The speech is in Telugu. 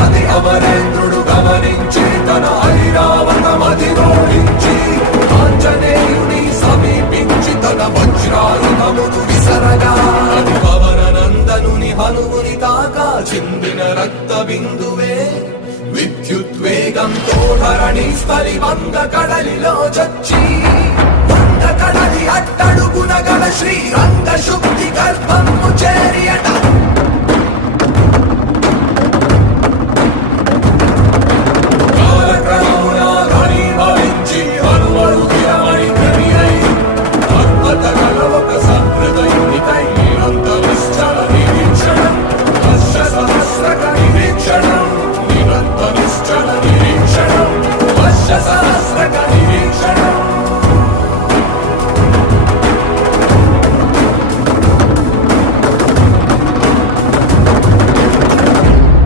అది అమరేంద్రుడు గమనించి తన ఐరావతమధిరోహించి ఆంజనేయుని సమీపించి తన వజ్రాయుధమును విసరగా అది పవన నందనుని హనుముని తాకా చిందిన రక్త బిందువే విద్యుద్వేగంతో ధరణి స్థలి వంద కడలిలో చచ్చి వంద కడలి అట్టడుగున గల శ్రీరంగ శుద్ధి గర్భము చేరియట